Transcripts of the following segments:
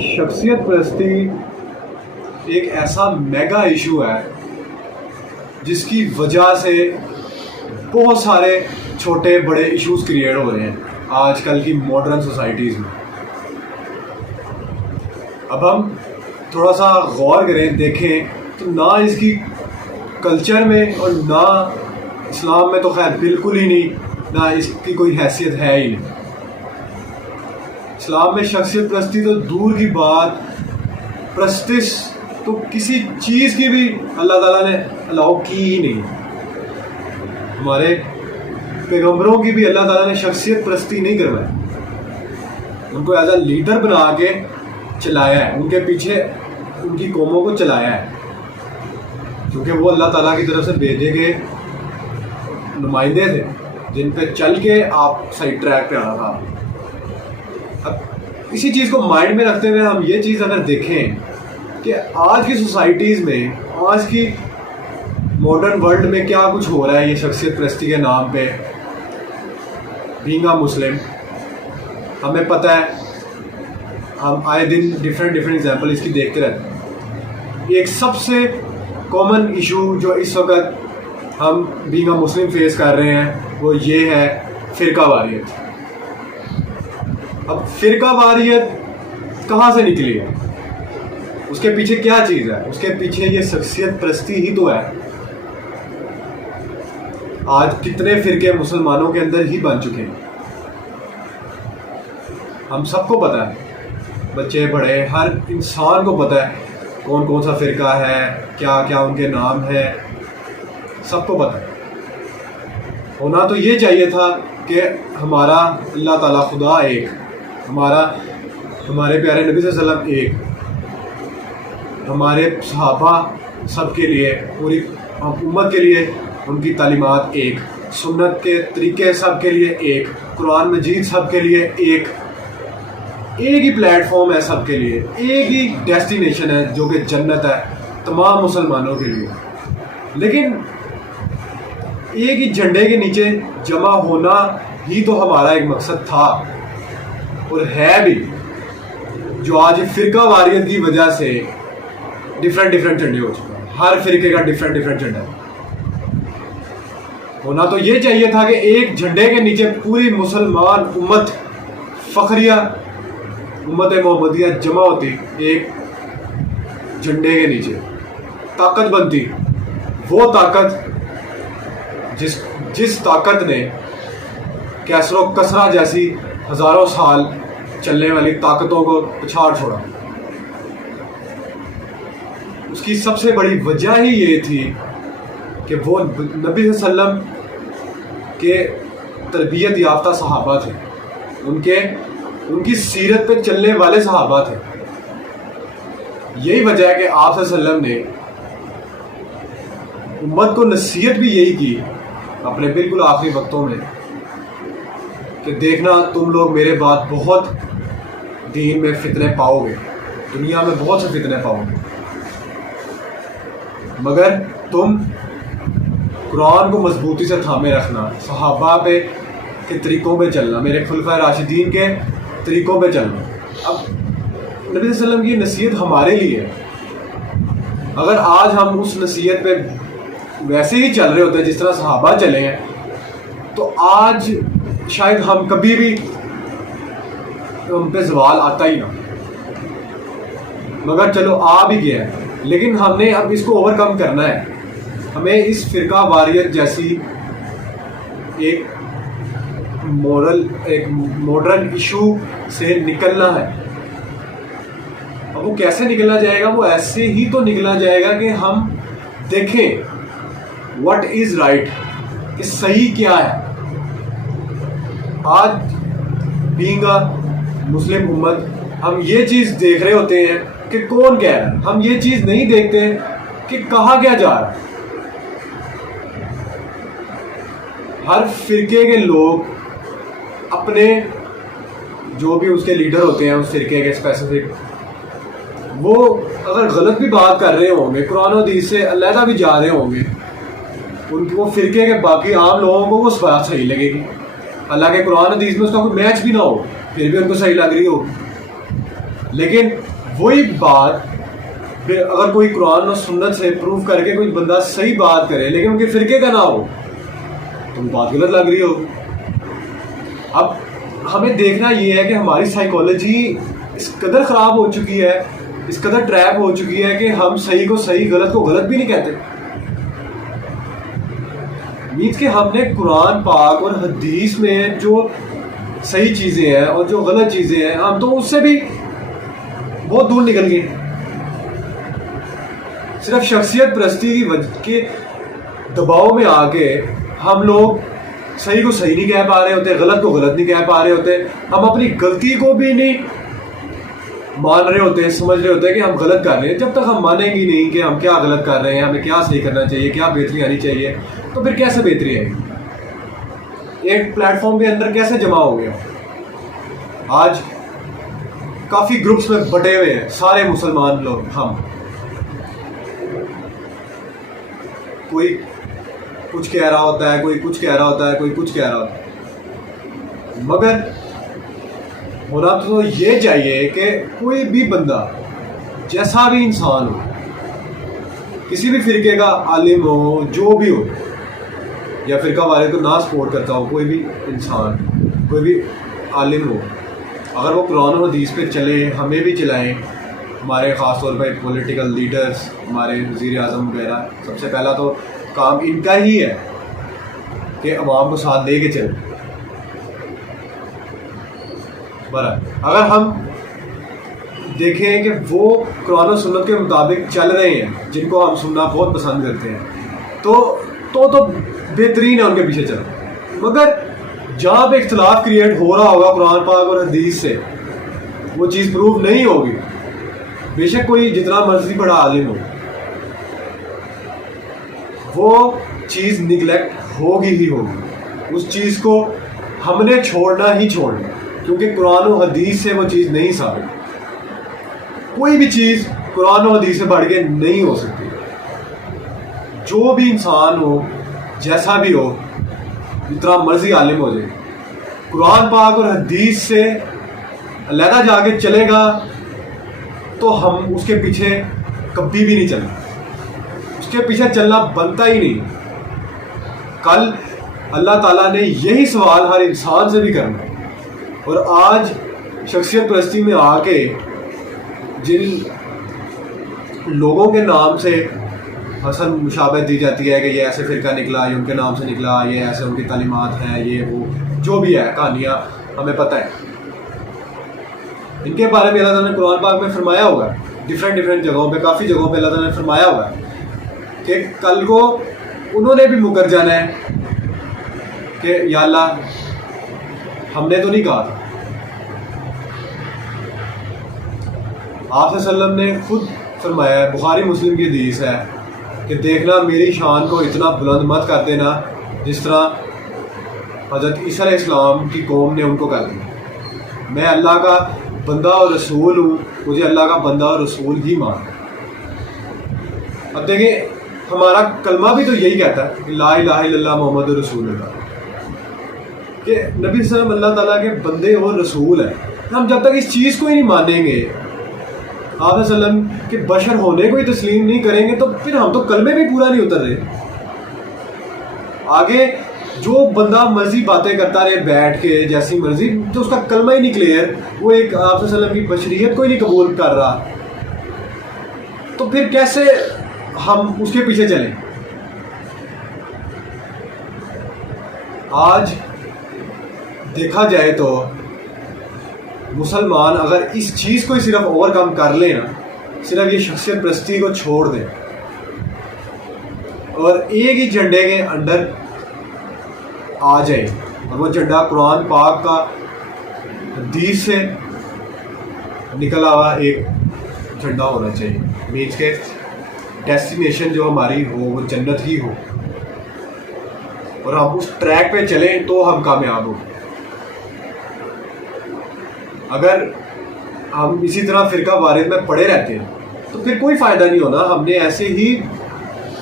شخصیت پرستی ایک ایسا میگا ایشو ہے جس کی وجہ سے بہت سارے چھوٹے بڑے ایشوز کریٹ ہو رہے ہیں آج کل کی ماڈرن سوسائٹیز میں. اب ہم تھوڑا سا غور کریں دیکھیں تو نہ اس کی کلچر میں اور نہ اسلام میں تو خیر بالکل ہی نہیں، نہ اس کی کوئی حیثیت ہے ہی نہیں. اسلام میں شخصیت پرستی تو دور کی بات، پرستش تو کسی چیز کی بھی اللہ تعالیٰ نے الاؤ کی ہی نہیں. ہمارے پیغمبروں کی بھی اللہ تعالیٰ نے شخصیت پرستی نہیں کروائی، ان کو ایز اے لیڈر بنا کے چلایا ہے، ان کے پیچھے ان کی قوموں کو چلایا ہے، کیونکہ وہ اللہ تعالیٰ کی طرف سے بھیجے گئے نمائندے تھے جن پہ چل کے آپ صحیح ٹریک پہ آنا تھا. اب اسی چیز کو مائنڈ میں رکھتے ہوئے ہم یہ چیز اگر دیکھیں کہ آج کی سوسائٹیز میں، آج کی ماڈرن ورلڈ میں کیا کچھ ہو رہا ہے یہ شخصیت پرستی کے نام پہ. بینگ اے مسلم ہمیں پتہ ہے، ہم آئے دن ڈفرینٹ ایگزامپل اس کی دیکھتے رہتے ہیں. ایک سب سے کامن ایشو جو اس وقت ہم بینگ اے مسلم فیس کر رہے ہیں وہ یہ ہے فرقہ واریت. اب فرقہ واریت کہاں سے نکلی ہے؟ اس کے پیچھے کیا چیز ہے؟ اس کے پیچھے یہ شخصیت پرستی ہی تو ہے. آج کتنے فرقے مسلمانوں کے اندر ہی بن چکے ہیں، ہم سب کو پتہ ہے، بچے بڑے ہر انسان کو پتہ ہے کون کون سا فرقہ ہے، کیا کیا ان کے نام ہے، سب کو پتہ ہے. ہونا تو یہ چاہیے تھا کہ ہمارا اللہ تعالیٰ خدا ایک، ہمارے پیارے نبی صلی اللہ علیہ وسلم ایک، ہمارے صحابہ سب کے لیے، پوری امت کے لیے ان کی تعلیمات ایک، سنت کے طریقے سب کے لیے ایک، قرآن مجید سب کے لیے ایک ہی پلیٹ فارم ہے، سب کے لیے ایک ہی ڈیسٹینیشن ہے جو کہ جنت ہے تمام مسلمانوں کے لیے. لیکن ایک ہی جھنڈے کے نیچے جمع ہونا ہی تو ہمارا ایک مقصد تھا اور ہے بھی، جو آج فرقہ واریت کی وجہ سے ڈفرینٹ جھنڈے ہو چکے ہیں. ہر فرقے کا ڈفرینٹ جھنڈا. ہونا تو یہ چاہیے تھا کہ ایک جھنڈے کے نیچے پوری مسلمان امت، فخریہ امت محمدیہ جمع ہوتی، ایک جھنڈے کے نیچے طاقت بنتی. وہ طاقت جس طاقت نے کیسر و کسرا جیسی ہزاروں سال چلنے والی طاقتوں کو پچھاڑ چھوڑا. اس کی سب سے بڑی وجہ ہی یہ تھی کہ وہ نبی صلی اللہ علیہ وسلم کے تربیت یافتہ صحابہ تھے، ان کی سیرت پہ چلنے والے صحابہ تھے. یہی وجہ ہے کہ آپ صلی اللہ علیہ وسلم نے امت کو نصیحت بھی یہی کی اپنے بالکل آخری وقتوں میں کہ دیکھنا تم لوگ میرے بعد بہت دین میں فتنے پاؤ گے، دنیا میں بہت سے فتنے پاؤ گے، مگر تم قرآن کو مضبوطی سے تھامے رکھنا، صحابہ کے طریقوں پہ چلنا، میرے خلفائے راشدین کے طریقوں پہ چلنا. اب نبی صلی اللہ علیہ وسلم کی نصیحت ہمارے لیے ہے. اگر آج ہم اس نصیحت پہ ویسے ہی چل رہے ہوتے ہیں جس طرح صحابہ چلے ہیں تو آج شاید ہم کبھی بھی ہم پہ زوال آتا ہی نہ. مگر چلو آ بھی گیا ہے، لیکن ہم نے اب اس کو اوور کم کرنا ہے. ہمیں اس فرقہ واریت جیسی ایک ماڈرن ایشو سے نکلنا ہے. اب وہ کیسے نکلنا جائے گا؟ وہ ایسے ہی تو نکلنا جائے گا کہ ہم دیکھیں واٹ از رائٹ، کہ صحیح کیا ہے. آج بینگ اے مسلم امت ہم یہ چیز دیکھ رہے ہوتے ہیں کہ کون کہہ رہا ہے، ہم یہ چیز نہیں دیکھتے کہ کہا کیا جا رہا ہے. ہر فرقے کے لوگ اپنے جو بھی اس کے لیڈر ہوتے ہیں اس فرقے کے اسپیسیفک، وہ اگر غلط بھی بات کر رہے ہوں گے، قرآن و حدیث سے علیحدہ بھی جا رہے ہوں گے، وہ فرقے کے باقی عام لوگوں کو وہ بات صحیح لگے گی. حالانکہ قرآن حدیث میں اس کا کوئی میچ بھی نہ ہو، پھر بھی ان کو صحیح لگ رہی ہو. لیکن وہی بات اگر کوئی قرآن اور سنت سے پروف کر کے کوئی بندہ صحیح بات کرے لیکن ان کے فرقے کا نہ ہو تو بات غلط لگ رہی ہو. اب ہمیں دیکھنا یہ ہے کہ ہماری سائیکالوجی اس قدر خراب ہو چکی ہے, اس قدر ٹریپ ہو چکی ہے کہ ہم صحیح کو صحیح, غلط کو غلط بھی نہیں کہتے. مینس کہ ہم نے قرآن پاک اور حدیث میں جو صحیح چیزیں ہیں اور جو غلط چیزیں ہیں ہم تو اس سے بھی بہت دور نکل گئے. صرف شخصیت پرستی کی وجہ کے دباؤ میں آ کے ہم لوگ صحیح کو صحیح نہیں کہہ پا رہے ہوتے, غلط کو غلط نہیں کہہ پا رہے ہوتے. ہم اپنی غلطی کو بھی نہیں مان رہے ہوتے, سمجھ رہے ہوتے کہ ہم غلط کر رہے ہیں. جب تک ہم مانیں گی نہیں کہ ہم کیا غلط کر رہے ہیں, ہمیں کیا صحیح کرنا چاہیے, کیا بہتری آنی چاہیے, تو پھر کیسے بہتری آئے گی؟ ایک پلیٹ فارم کے اندر کیسے جمع ہو گیا؟ آج کافی گروپس میں بٹے ہوئے ہیں سارے مسلمان لوگ. ہم کوئی کچھ کہہ رہا ہوتا ہے, کوئی کچھ کہہ رہا ہوتا ہے, کوئی کچھ کہہ رہا ہوتا ہے. مگر ہونا تو یہ چاہیے کہ کوئی بھی بندہ جیسا بھی انسان ہو, کسی بھی فرقے کا عالم ہو, جو بھی ہو, یا فرقہ والے کو نہ سپورٹ کرتا ہو, کوئی بھی انسان, کوئی بھی عالم ہو, اگر وہ قرآن و حدیث پہ چلے, ہمیں بھی چلائیں. ہمارے خاص طور پہ پولیٹیکل لیڈرز, ہمارے وزیر اعظم وغیرہ, سب سے پہلا تو کام ان کا ہی ہے کہ عوام کو ساتھ دے کے چلیں. اگر ہم دیکھیں کہ وہ قرآن و سنت کے مطابق چل رہے ہیں, جن کو ہم سننا بہت پسند کرتے ہیں, تو بہترین ہے ان کے پیچھے چلنا. مگر جہاں پہ اختلاف کریٹ ہو رہا ہوگا قرآن پاک اور حدیث سے, وہ چیز پروف نہیں ہوگی, بے شک کوئی جتنا مرضی بڑا عالم ہو, وہ چیز نگلیکٹ ہوگی ہی ہوگی. اس چیز کو ہم نے چھوڑنا ہی چھوڑنا, کیونکہ قرآن و حدیث سے وہ چیز نہیں ثابت. کوئی بھی چیز قرآن و حدیث سے بڑھ کے نہیں ہو سکتی. جو بھی انسان ہو, جیسا بھی ہو, جتنا مرضی عالم ہو جائے, قرآن پاک اور حدیث سے علیحدہ جا کے چلے گا تو ہم اس کے پیچھے کبھی بھی نہیں چلنا. اس کے پیچھے چلنا بنتا ہی نہیں. کل اللہ تعالیٰ نے یہی سوال ہر انسان سے بھی کرنا. اور آج شخصیت پرستی میں آ کے جن لوگوں کے نام سے حسن مشابہت دی جاتی ہے کہ یہ ایسے فرقہ نکلا, یہ ان کے نام سے نکلا, یہ ایسے ان کی تعلیمات ہیں, یہ وہ جو بھی ہے کہانیاں ہمیں پتہ ہے, ان کے بارے میں اللہ تعالیٰ نے قرآن پاک میں فرمایا ہوگا. ڈفرینٹ جگہوں پہ, کافی جگہوں پہ اللہ تعالیٰ نے فرمایا ہوگا کہ کل کو انہوں نے بھی مکر جانا ہے کہ یا اللہ ہم نے تو نہیں کہا تھا. آپ صلی اللہ علیہ وسلم نے خود فرمایا ہے, بخاری مسلم کی حدیث ہے کہ دیکھنا میری شان کو اتنا بلند مت کر دینا جس طرح حضرت عیسیٰ علیہ السلام کی قوم نے ان کو کر دیا. میں اللہ کا بندہ اور رسول ہوں, مجھے اللہ کا بندہ اور رسول ہی مان. اب دیکھیں ہمارا کلمہ بھی تو یہی کہتا ہے کہ لا الہ الا اللہ محمد رسول اللہ, کہ نبی صلی اللہ علیہ وسلم اللہ تعالیٰ کے بندے اور رسول ہیں. ہم جب تک اس چیز کو ہی نہیں مانیں گے, آپ صلی اللہ علیہ وسلم کے بشر ہونے کو ہی تسلیم نہیں کریں گے, تو پھر ہم تو کلمے بھی پورا نہیں اتر رہے. آگے جو بندہ مرضی باتیں کرتا رہے بیٹھ کے جیسی مرضی, جو اس کا کلمہ ہی نہیں کلیئر, وہ ایک آپ صلی اللہ علیہ وسلم کی بشریت کو ہی نہیں قبول کر رہا, تو پھر کیسے ہم اس کے پیچھے چلیں. آج دیکھا جائے تو مسلمان اگر اس چیز کو ہی صرف اوور کم کر لیں نا, صرف یہ شخصیت پرستی کو چھوڑ دیں اور ایک ہی جھنڈے کے انڈر آ جائیں, اور وہ جھنڈا قرآن پاک کا حدیث سے نکلا ہوا ایک جھنڈا ہونا چاہیے. مینس کہ ڈیسٹینیشن جو ہماری ہو وہ جنت ہی ہو, اور ہم اس ٹریک پہ چلیں تو ہم کامیاب ہوں. اگر ہم اسی طرح فرقہ وارث میں پڑے رہتے ہیں تو پھر کوئی فائدہ نہیں ہونا. ہم نے ایسے ہی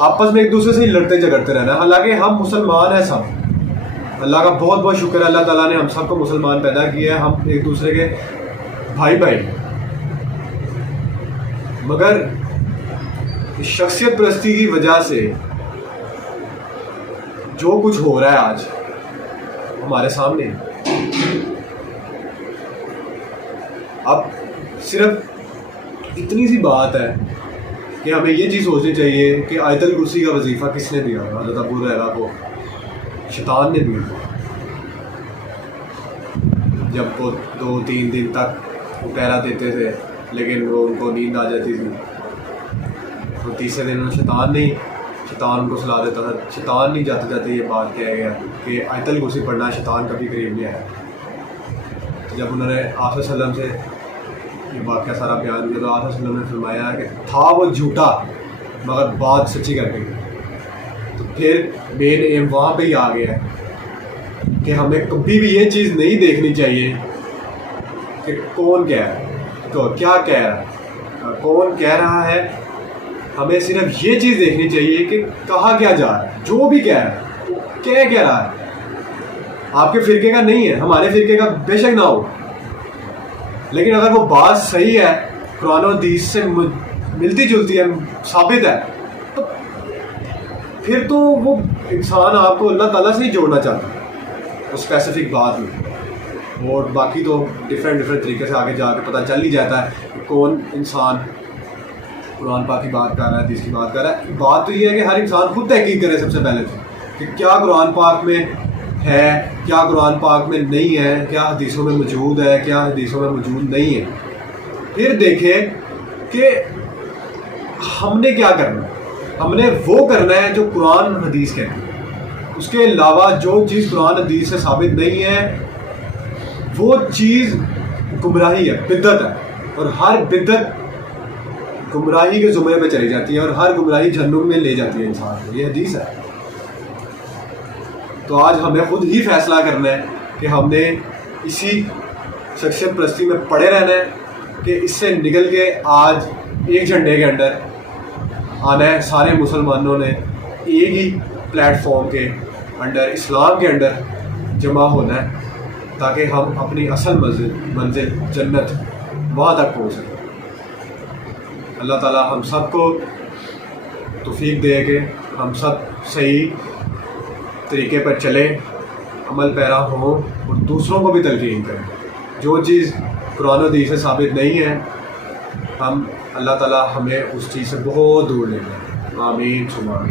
آپس میں ایک دوسرے سے ہی لڑتے جھگڑتے رہنا. حالانکہ ہم مسلمان ہیں سب, اللہ کا بہت بہت شکر ہے, اللہ تعالیٰ نے ہم سب کو مسلمان پیدا کیا ہے, ہم ایک دوسرے کے بھائی. مگر اس شخصیت پرستی کی وجہ سے جو کچھ ہو رہا ہے آج ہمارے سامنے، اب صرف اتنی سی بات ہے کہ ہمیں یہ چیز سوچنی چاہیے کہ آیت الکرسی کا وظیفہ کس نے دیا؟ حضرت ابو ہریرہ کو شیطان نے دیا، جب وہ 2-3 دن تک وہ پہرا دیتے تھے لیکن وہ ان کو نیند آ جاتی تھی، تو تیسرے دن شیطان ان کو سلا دیتا تھا. شیطان نہیں جاتے جاتے یہ بات کہہ گیا کہ آیت الکرسی پڑھنا شیطان کبھی قریب نہیں آیا. جب انہوں نے آپ صلی اللہ علیہ وسلم سے یہ واقعہ سارا بیان کیا تو آپ صلی اللہ علیہ وسلم نے فرمایا کہ تھا وہ جھوٹا مگر بات سچی کر گئی. تو پھر مین ایم وہاں پہ ہی آ گیا ہے کہ ہمیں کبھی بھی یہ چیز نہیں دیکھنی چاہیے کہ کون کہہ رہا ہے، تو کیا کہہ رہا ہے، کون کہہ رہا ہے. ہمیں صرف یہ چیز دیکھنی چاہیے کہ کہا کیا جا رہا ہے. جو بھی کہہ رہا ہے کہہ رہا ہے آپ کے فرقے کا نہیں ہے، ہمارے فرقے کا بے شک نہ ہو، لیکن اگر وہ بات صحیح ہے، قرآن و حدیث سے ملتی جلتی ہے، ثابت ہے، تو پھر تو وہ انسان آپ کو اللہ تعالیٰ سے ہی جوڑنا چاہتا ہے اس اسپیسیفک بات میں. اور باقی تو ڈفرینٹ طریقے سے آگے جا کے پتہ چل ہی جاتا ہے کہ کون انسان قرآن پاک کی بات کر رہا ہے، حدیث کی بات کر رہا ہے. بات تو یہ ہے کہ ہر انسان خود تحقیق کرے سب سے پہلے تو کہ کیا قرآن پاک میں ہے، کیا قرآن پاک میں نہیں ہے، کیا حدیثوں میں موجود ہے، کیا حدیثوں میں موجود نہیں ہے. پھر دیکھیں کہ ہم نے کیا کرنا ہے. ہم نے وہ کرنا ہے جو قرآن حدیث کہتے ہیں. اس کے علاوہ جو چیز قرآن حدیث سے ثابت نہیں ہے وہ چیز گمراہی ہے، بدعت ہے، اور ہر بدعت گمراہی کے زمرے پہ چلی جاتی ہے اور ہر گمراہی جہنم میں لے جاتی ہے انسان کو. یہ حدیث ہے. تو آج ہمیں خود ہی فیصلہ کرنا ہے کہ ہم نے اسی شخصیت پرستی میں پڑے رہنا ہے کہ اس سے نکل کے آج ایک جھنڈے کے انڈر آنا ہے. سارے مسلمانوں نے ایک ہی پلیٹ فارم کے انڈر، اسلام کے انڈر جمع ہونا ہے تاکہ ہم اپنی اصل منزل جنت وہاں تک پہنچ سکیں. اللہ تعالیٰ ہم سب کو توفیق دے کہ ہم سب صحیح طریقے پر چلیں، عمل پیرا ہوں اور دوسروں کو بھی تلقین کریں. جو چیز قرآن و حدیث سے ثابت نہیں ہے اللہ تعالیٰ ہمیں اس چیز سے بہت دور لے جائیں. آمین ثم آمین.